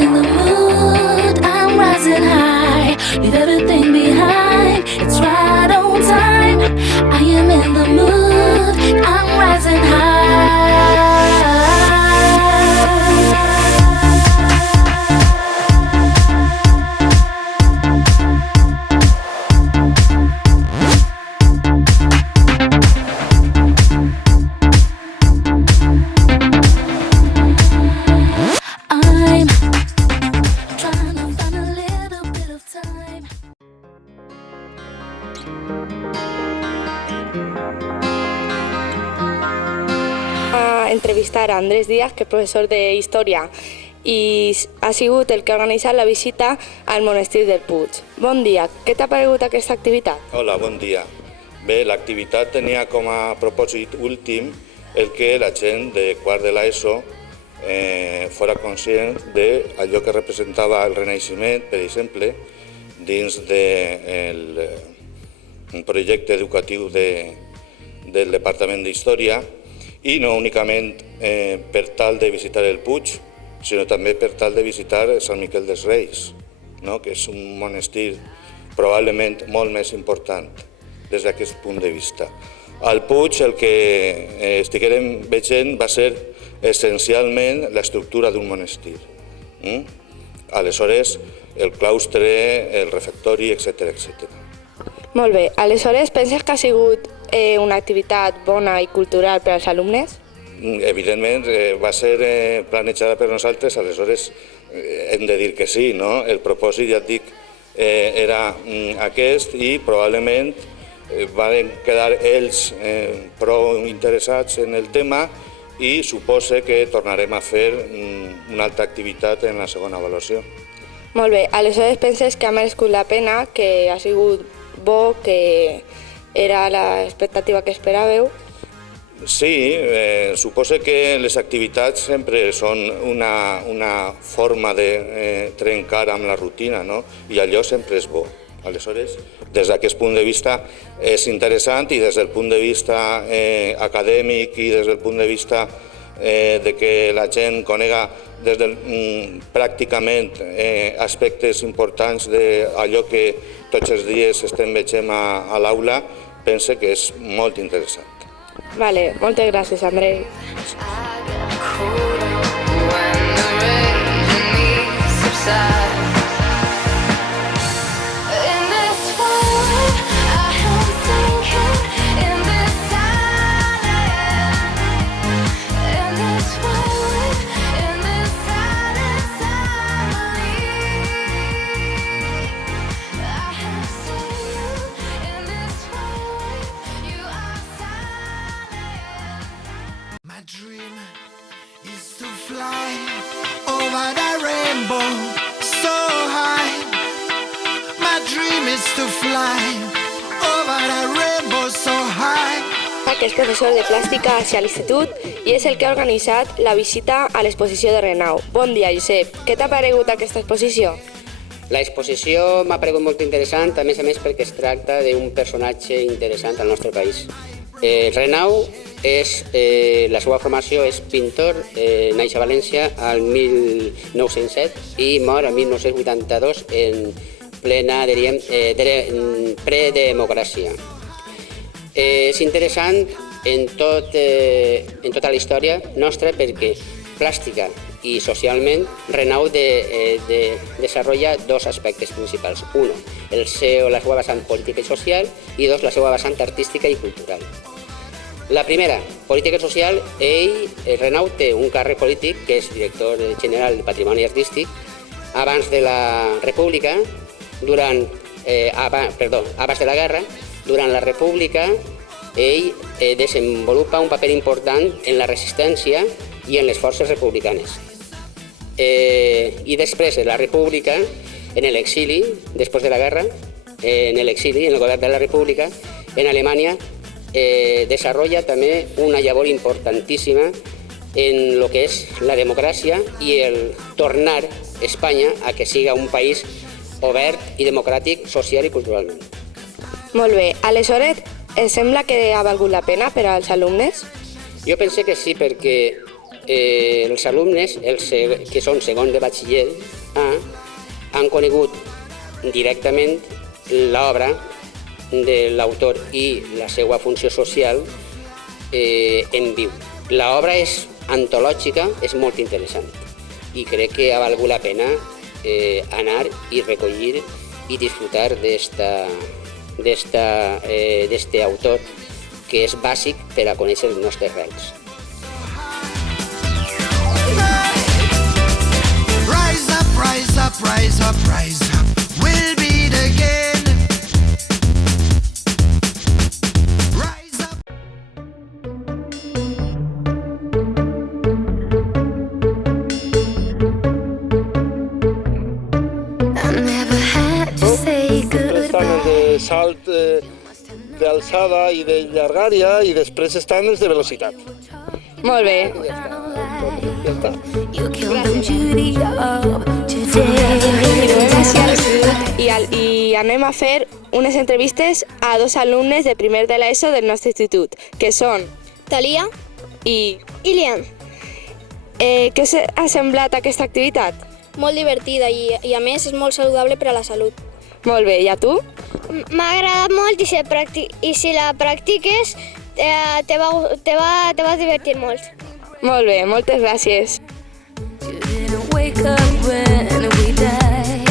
in the mood, I'm rising high. Leave everything behind, it's right on time. I am in the mood, I'm rising high. I'm trying to find a little bit of time. A entrevistar a Andrés Díaz, que és professor d'Història i ha sigut el que ha organitzat la visita al monestir del Puig. Bon dia, què t'ha paregut aquesta activitat? Hola, bon dia. Bé, l'activitat tenia com a propòsit últim el que la gent de quart de l'ESO fora conscient d'allò que representava el Renaixement, per exemple, dins d'un projecte educatiu del Departament d'Història, i no únicament per tal de visitar el Puig, sinó també per tal de visitar Sant Miquel dels Reis, que és un monestir probablement molt més important des d'aquest punt de vista. Al Puig el que estiguérem veient va ser essencialment l'estructura d'un monestir. Aleshores, el claustre, el refectori, etc. Molt bé, aleshores penses que ha sigut una activitat bona i cultural per als alumnes? Evidentment va ser planejada per nosaltres, aleshores hem de dir que sí, no? El propòsit, ja et dic, era aquest i probablement van quedar ells prou interessats en el tema i suposa que tornarem a fer una altra activitat en la segona avaluació. Molt bé, aleshores penses que ha merescut la pena, que ha sigut bo, que era l'expectativa que esperàveu? Sí, suposa que les activitats sempre són una forma de trencar amb la rutina, no? I allò sempre és bo. Aleshores, des d'aquest punt de vista és interessant i des del punt de vista acadèmic i des del punt de vista de que la gent conega pràcticament aspectes importants d'allò que tots els dies estem veient a l'aula, pense que és molt interessant. Vale, moltes gràcies, Andrei. My dream is to fly over the rainbow so high. My dream is to fly over the rainbow so high. Que és professor de plàstica a l'institut i és el que ha organitzat la visita a l'exposició de Renau. Bon dia, Josep. Què t'ha paregut aquesta exposició? L'exposició m'ha paregut molt interessant, a més perquè es tracta d'un personatge interessant al nostre país. Renau, la seva formació és pintor, naix a València al 1907 i mor el 1982 en plena, diríem, predemocràcia. És interessant en tota la història nostra perquè plàstica i socialment Renau desenvolupa dos aspectes principals. Uno, la seva vessant política i social i dos, la seva vessant artística i cultural. La primera, política i social, Renau té un càrrec polític que és director general de Patrimoni Artístic abans de la República, abans de la guerra. Durant la República, ell desenvolupa un paper important en la resistència i en les forces republicanes. I després de la República, en l'exili, després de la guerra, en l'exili, en el govern de la República, en Alemanya, desenvolupa també una llavor importantíssima en el que és la democràcia i el tornar Espanya a que siga un país obert i democràtic, social i culturalment. Molt bé, aleshores, em sembla que ha valgut la pena per als alumnes? Jo penso que sí, perquè els alumnes, que són segons de batxiller A, han conegut directament l'obra de l'autor i la seva funció social en viu. L'obra és antològica, és molt interessant i crec que ha valgut la pena anar i recollir i disfrutar d'este autor que és bàsic per a conèixer els nostres rels. Rise up, rise up, rise up, rise up. We'll beat again. Rise up. I never had to say Estan els goodbye. de salt d'alçada i de llargària i després estan els de velocitat. Molt bé. Ja està. You killed the beauty of today. Gràcies. I anem a fer unes entrevistes a dos alumnes de primer de l'ESO del nostre institut, que són Talia i... i Lian. Què us ha semblat aquesta activitat? Molt divertida i a més és molt saludable per a la salut. Molt bé, i a tu? M'ha agradat molt i si la practiques te vas divertir molt. Molt bé, moltes gràcies. You didn't wake up when we died.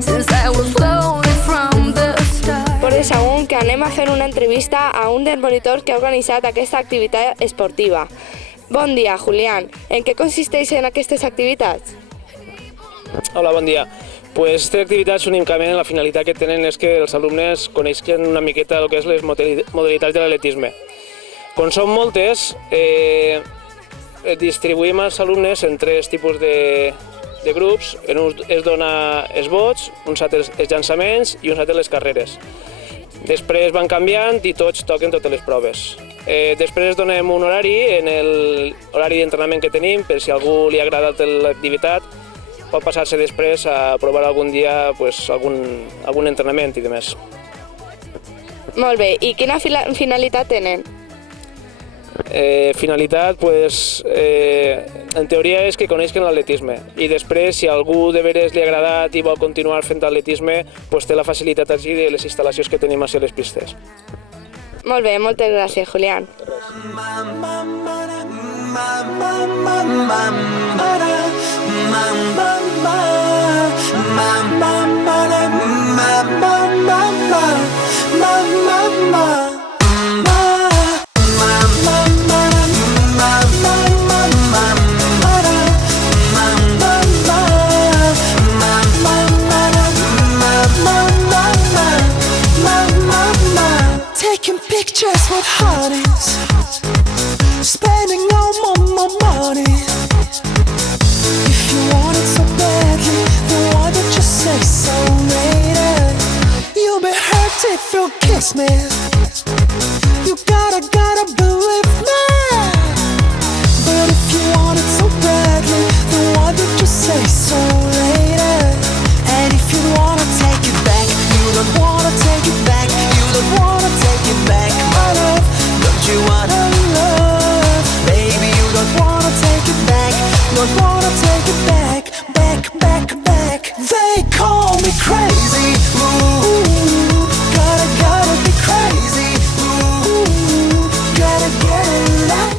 Since I was lonely from the start. Per de segon que anem a fer una entrevista a un dels monitors que ha organitzat aquesta activitat esportiva. Bon dia, Julián. En què consisteixen aquestes activitats? Hola, bon dia. Pues aquestes activitats únicament la finalitat que tenen és que els alumnes coneixen una miqueta el que és les modalitats de l'atletisme. Com són moltes, distribuïm els alumnes en tres tipus de grups. En uns es dona els bots, uns altres els llançaments i uns altres les carreres. Després van canviant i tots toquen totes les proves. Després donem un horari, en l'horari d'entrenament que tenim, per si a algú li ha agradat l'activitat, pot passar-se després a provar algun dia algun entrenament i demés. Molt bé, i quina finalitat tenen? Finalitat, en teoria és que coneixen l'atletisme i després, si a algú de veres li ha agradat i vol continuar fent atletisme, té la facilitat així de les instal·lacions que tenim a les pistes. Molt bé, moltes gràcies, Julián. Taking pictures with honeys, spending all my money. If you want it so badly, then why don't you say so later? You'll be hurt if you kiss me. You gotta believe me. But if you want it so badly, then why don't you say so later? And if you wanna take it back, you don't wanna take it back. You don't wanna take it back, my love. Don't you wanna love? Baby, you don't wanna take it back. Don't wanna take it back, back. They call me crazy. Ooh, gotta be crazy. Ooh, gotta get it right.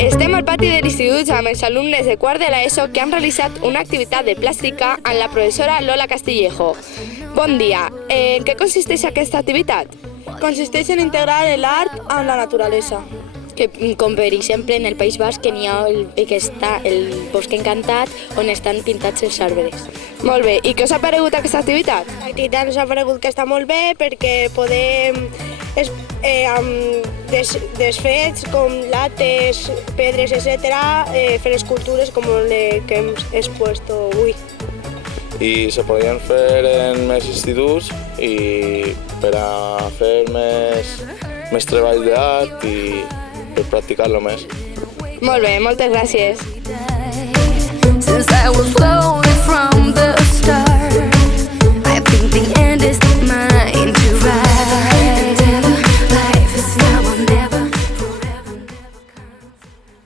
Estem al pati de l'institut amb els alumnes de quart de l'ESO que han realitzat una activitat de plàstica amb la professora Lola Castillejo. Bon dia. En què consisteix aquesta activitat? Consisteix en integrar l'art amb la naturalesa. Com per exemple en el País Basc que n'hi ha que està el bosc encantat on estan pintats els arbres. Molt bé. I què us ha paregut aquesta activitat? L'activitat ens ha paregut que està molt bé perquè podem desfets com lates, pedres, etc., fer escultures com les que hem expuesto avui. I se podien fer en més instituts i per a fer més treball d'art i per practicar-lo més. Molt bé, moltes gràcies. Since I was lonely from the start, I think the end is mine to ride.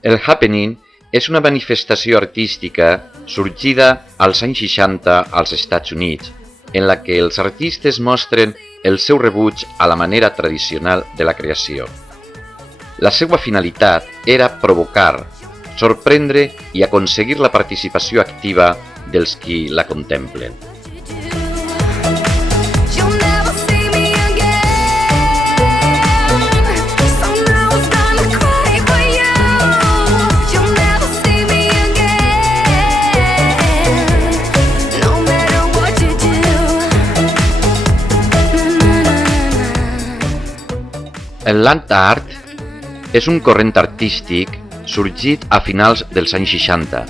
El happening és una manifestació artística sorgida als anys 60 als Estats Units, en la que els artistes mostren el seu rebuig a la manera tradicional de la creació. La seva finalitat era provocar, sorprendre i aconseguir la participació activa dels qui la contemplen. El land art és un corrent artístic sorgit a finals dels anys 60.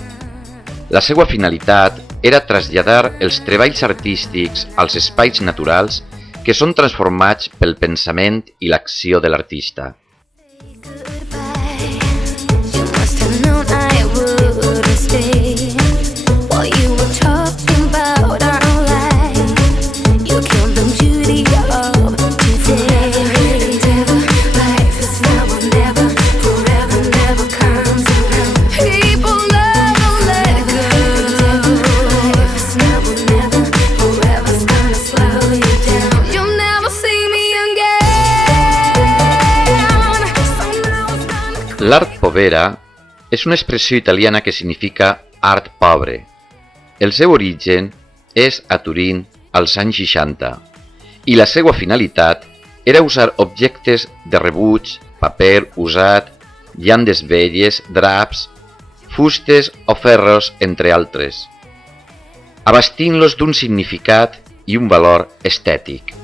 La seva finalitat era traslladar els treballs artístics als espais naturals que són transformats pel pensament i l'acció de l'artista. L'art povera és una expressió italiana que significa art pobre. El seu origen és a Turín als anys 60 i la seva finalitat era usar objectes de rebuig, paper usat, llandes velles, draps, fustes o ferros, entre altres, abastint-los d'un significat i un valor estètic.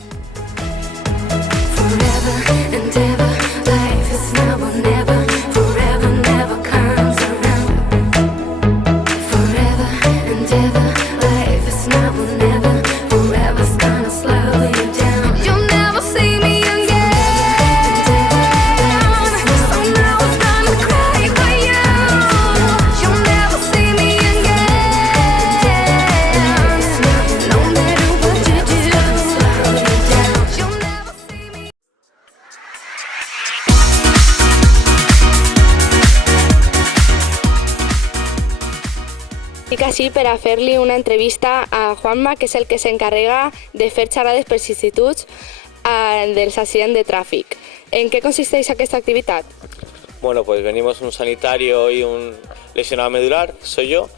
Estic així per a fer-li una entrevista a Juanma, que és el que s'encarrega de fer xerrades per instituts dels accidents de tràfic. ¿En qué consisteix aquesta activitat? Bueno, pues venimos un sanitario y un lesionado medular, soy yo,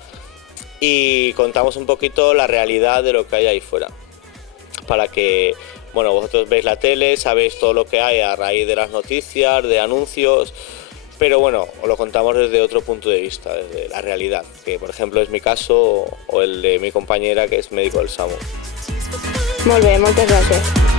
y contamos un poquito la realidad de lo que hay ahí fuera. Para que, bueno, vosotros veis la tele, sabéis todo lo que hay a raíz de las noticias, de anuncios, pero bueno, os lo contamos desde otro punto de vista, desde la realidad, que por ejemplo es mi caso o el de mi compañera, que es médico del SAMU. Molt bé, moltes gràcies.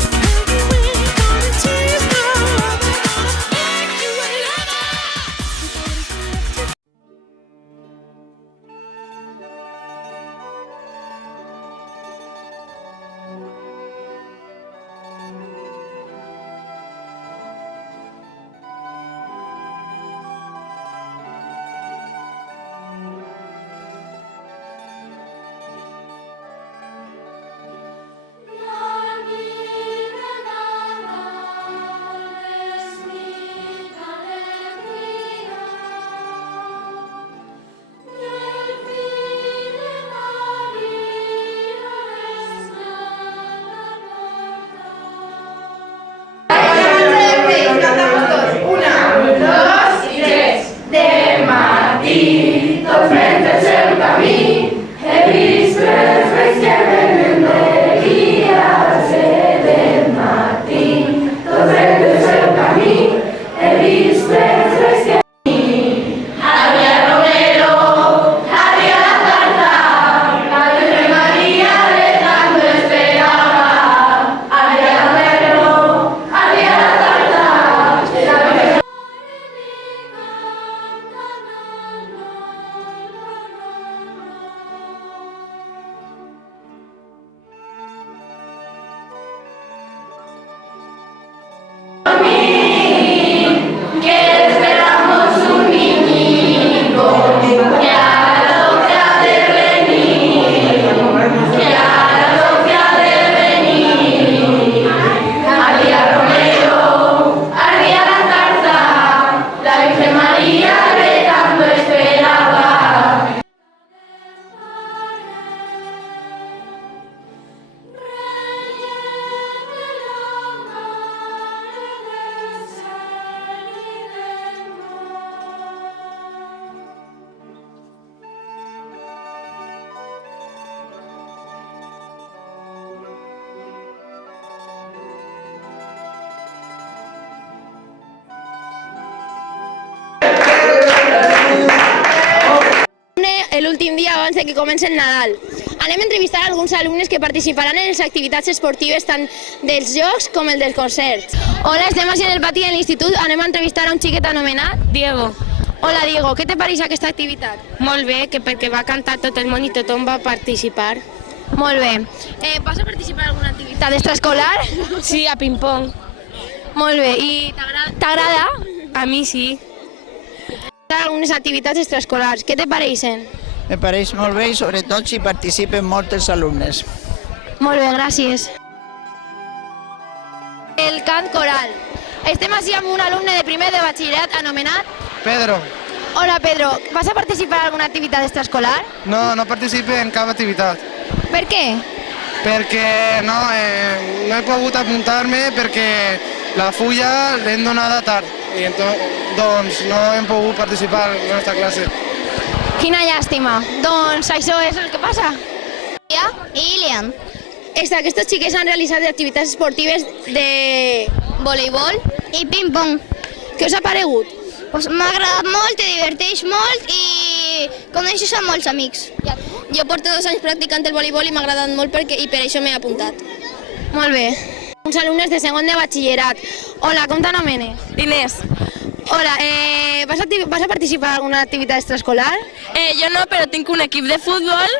l'últim dia abans de que comenci el Nadal. Anem a entrevistar alguns alumnes que participaran en les activitats esportives tant dels jocs com el dels concerts. Hola, estem així en el pati de l'institut, anem a entrevistar a un xiquet anomenat Diego. Hola Diego, què te pareix aquesta activitat? Molt bé, que perquè va cantar tot el món i tothom va participar. Molt bé. Vas a participar en alguna activitat extraescolar? Sí, a ping-pong. Molt bé, i t'agrada? A mi sí. Algunes activitats extraescolars, què te pareixen? Me pareix molt bé i sobretot si participen molts els alumnes. Molt bé, gràcies. El cant coral. Estem així amb un alumne de primer de batxillerat anomenat Pedro. Hola Pedro, vas a participar en alguna activitat extraescolar? No participe en cap activitat. Per què? Perquè no he pogut apuntar-me perquè la fulla l'hem donada tard i doncs no hem pogut participar en la nostra classe. Quina llàstima. Doncs això és el que passa. I Ilian. Aquests xiquets han realitzat activitats esportives de voleibol i ping-pong. Què us ha paregut? Pues m'ha agradat molt, te diverteix molt i coneixes a molts amics. Jo porto 2 anys practicant el voleibol i m'ha agradat molt i per això m'he apuntat. Molt bé. Uns alumnes de segon de batxillerat. Hola, com t'anomenes? Inés. Hola, vas a participar en alguna activitat extraescolar? Jo no, però tinc un equip de futbol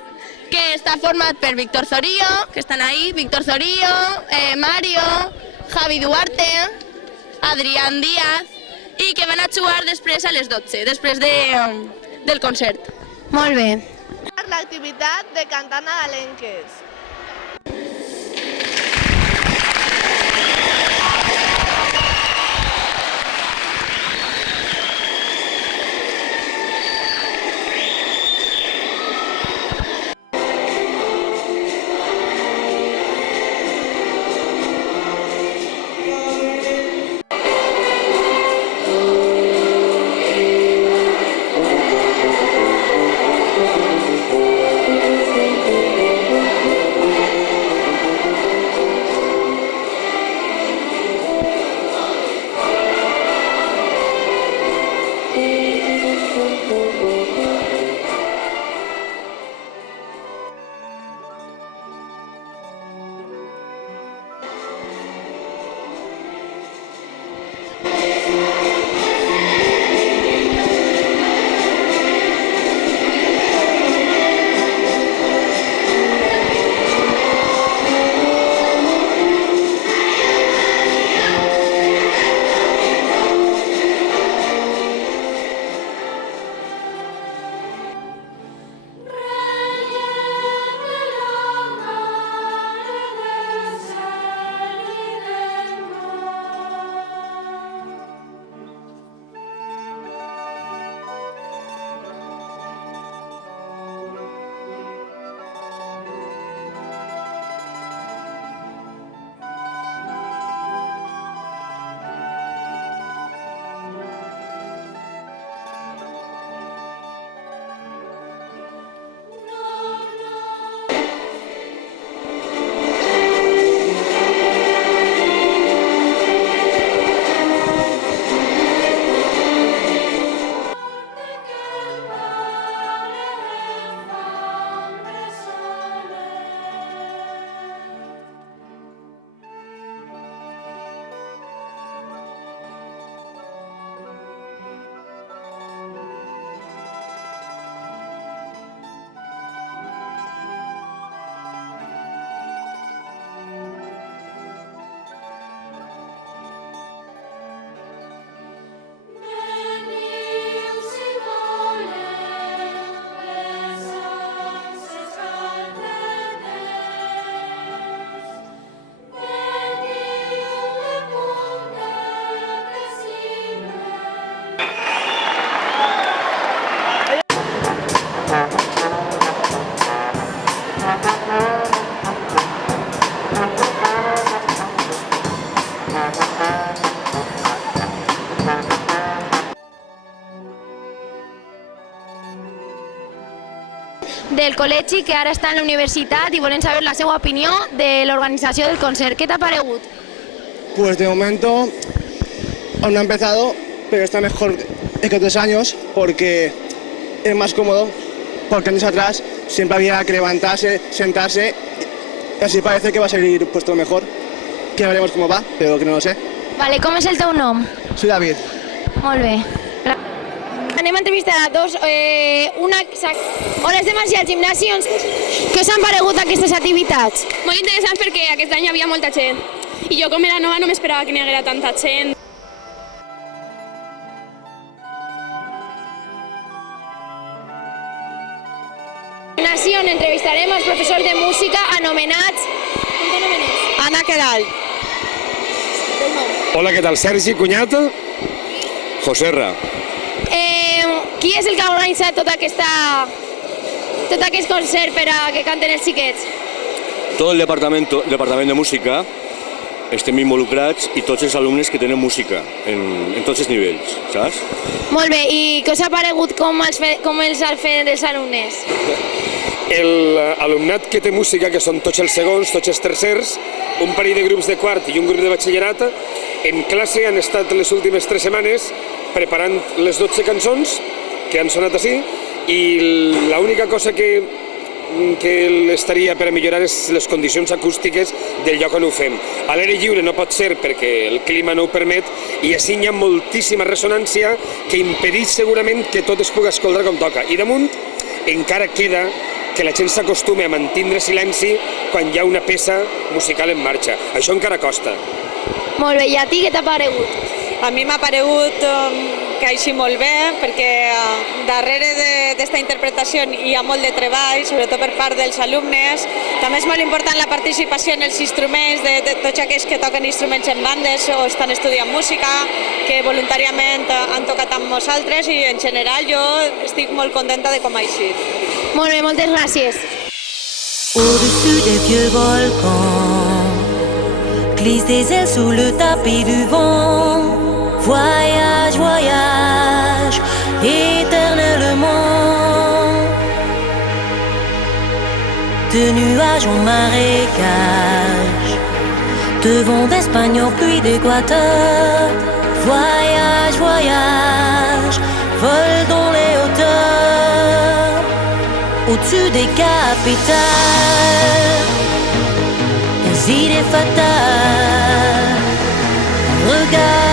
que està format per Víctor Zorillo, que estan ahí, Víctor Zorillo, Mario, Javi Duarte, Adrián Díaz, i que van a jugar després a les 12, després del concert. Molt bé. L'activitat de cantar nadalenques. del col·legi que ara està en la universitat i volem saber la seva opinió de l'organització del concert. ¿Qué te ha paregut? Pues de momento aún no ha empezado, pero está mejor que otros años porque es más cómodo porque años atrás siempre había que levantarse, sentarse, y así parece que va a salir pues todo mejor. Que veremos cómo va, pero que no lo sé. Vale, com és el teu nom? Soy David. Molt bé. Anem a entrevistar a dos. Hola, estem així al gimnasi. Què us han paregut aquestes activitats? Molt interessants perquè aquest any hi havia molta gent i jo com era nova no m'esperava que n'hi haguera tanta gent. A continuació entrevistarem els professors de música anomenats... Com t'anomenes? Anna Queralt. Hola, què tal? Sergi Cunyata, Joserra. Qui és el que ha organitzat tot aquest concert per a que canten els xiquets? Tot el departament de música estem involucrats i tots els alumnes que tenen música en tots els nivells, saps? Molt bé, i què us ha paregut com els han fet els alumnes? L'alumnat que té música, que són tots els segons, tots els tercers, un parell de grups de quart i un grup de batxillerat, en classe han estat les últimes 3 setmanes preparant les 12 cançons que han sonat així i l'única cosa que estaria per a millorar és les condicions acústiques del lloc on ho fem. A l'aire lliure no pot ser perquè el clima no ho permet i així hi ha moltíssima ressonància que impedeix segurament que tot es pugui escoltar com toca. I damunt encara queda que la gent s'acostumi a mantindre silenci quan hi ha una peça musical en marxa. Això encara costa. Molt bé, i a ti què t'ha paregut? A mi m'ha paregut que així molt bé, perquè darrere d'esta interpretació hi ha molt de treball, sobretot per part dels alumnes. També és molt important la participació en els instruments de tots aquells que toquen instruments en bandes o estan estudiant música, que voluntàriament han tocat amb nosaltres i en general jo estic molt contenta de com ha eixit. Molt bé, moltes gràcies. Au-dessus des vieux volcans, glisse des ailes sous le tapis du vent. Voyage, voyage, éternellement. De nuages en marécage, de vents d'Espagne en pluie d'Équateur. Voyage, voyage, vole dans les hauteurs. Au-dessus des capitales, des idées fatales. Regarde